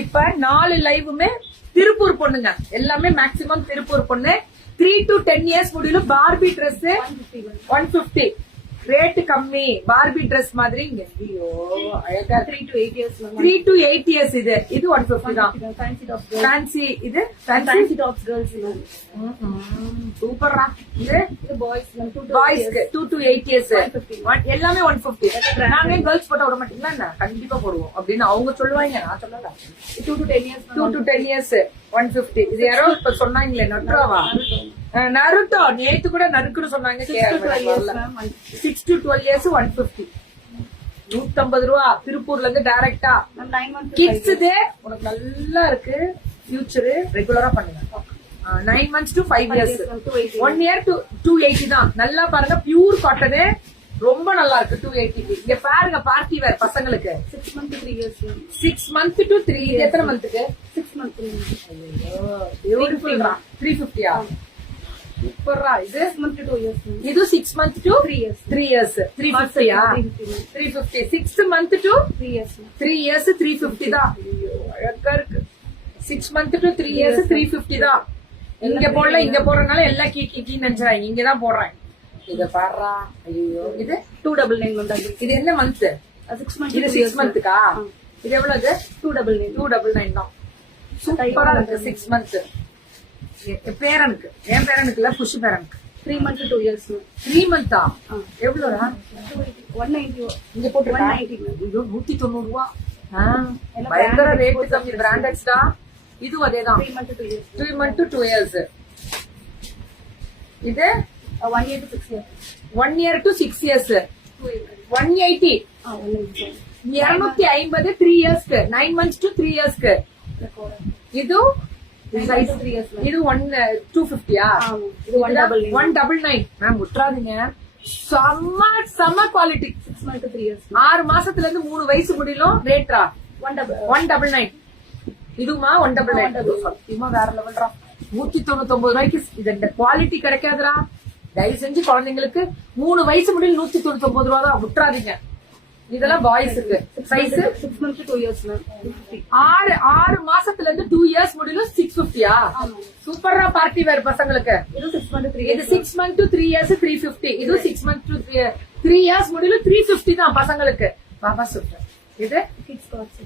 இப்ப 4 லைவுமே திருப்பூர் பொண்ணுங்க, எல்லாமே மேக்ஸிமம் திருப்பூர் பொண்ணு. 3 to 10 இயர்ஸ் முடியல. பார்பி ட்ரெஸ் 150, ரேட் கம்மி. பார்பி ட்ரெஸ் மாதிரி இங்க அழகா 3 to 8 years. 3 to 8 years. இது 150 தான். ஃபேன்சி இது Fancy tops girls. சூப்பரா. இது Boys 2 to 8 இயர்ஸ் எல்லாமே 150. நாங்க கேர்ள்ஸ் போட்டா விட மாட்டீங்களா என்ன? கண்டிப்பா போடுவோம் அப்படின்னு அவங்க சொல்லுவாங்க, நான் சொல்லல. 2 to 10 years. 2 to 10 years 150. இது யாரோ இப்ப சொன்னாங்களே நட்ராவா நருட்டோ, நேத்து கூட நறுக்குன்னு சொன்னாங்க. 6 to 12 இயர்ஸ் 150. 150 ரூபா திருப்பூர்ல இருந்து டைரக்டா. 9 months கிட்ஸ் இது உனக்கு நல்லா இருக்கு. ஃபியூச்சர் ரெகுலரா பண்ணுங்க. 9 months to 5 years 1 year to 280 தான். நல்லா பாருங்க, பியூர் காட்டனு, ரொம்ப நல்லா இருக்கு. 280. இங்க பாருங்க, பார்ட்டி வேர் பசங்களுக்கு. 6 months to 3 years. 6 months to 3. இது எத்தனை மந்த்துக்கு? 6 months. பியூட்டிஃபுல். 350யா? சூப்பரா. இது 6 months to 2 years. இது 6 months to 3 years. 3 years 350யா? 350. 6 months to 3 years. 3 years 350 தான். அழகா இருக்கு. 6 months to 3 years 350 தான். இங்க போடல, இங்க போறதுனால எல்லாம் கீ நினைச்சாங்க. இங்கதான் போடுறேன். இத பாடுறா. ஐயோ, இது 299. இது என்ன மந்த்? 6 months. இது 6 மந்த்க்கா? இது எவ்வளவு? 299. 299 தான். சூப்பரா இருக்கு. 6 months. பேரனுக்கு, என் பேரனுக்கு இல்ல, புஷ் பேரனுக்கு. 3 months to 2 years. 3 months எவ்வளவு? 190. இங்க போட்டு 190. 190 ரூபா. பயங்கர ரேட் கம்மி. பிராண்டட்ஸ்டா. இது அதேதான். 3 months to 2 years. 3 months to 2 years. இது 1 year to 6 years. 1 year to 6 years 180. 250 3 years 9 months to 3 years. இது இது 250யா? இது 199. மேம் விட்டுறாதீங்க. செம்ம குவாலிட்டி. 6 months to 3 years. 6 மாசத்துல இருந்து 3 வயசு முடியலும் ரேட்ரா 199. இதுமா 199. சத்தியமா வேற லெவல்ரா. 199 ரூபாய்க்கு இந்த குவாலிட்டி கிடைக்காதுரா. தயவு செஞ்சு குழந்தைங்களுக்கு 3 வயசு முடியல 199 ரூபா தான். விட்டுறாதீங்க. இதெல்லாம் பாய்ஸுக்கு. Size 6 months to 2 years. 6 மாசத்துல இருந்து 2 இயர்ஸ் முடியல 650யா? சூப்பரா பார்ட்டி வேர் பசங்களுக்கு. இது 6 months to 3 இது 6 months to 3 years 350. இது 6 months to 3 years முடியல 350 தான் பசங்களுக்கு. பாபா சொல்றேன். இது kids cost.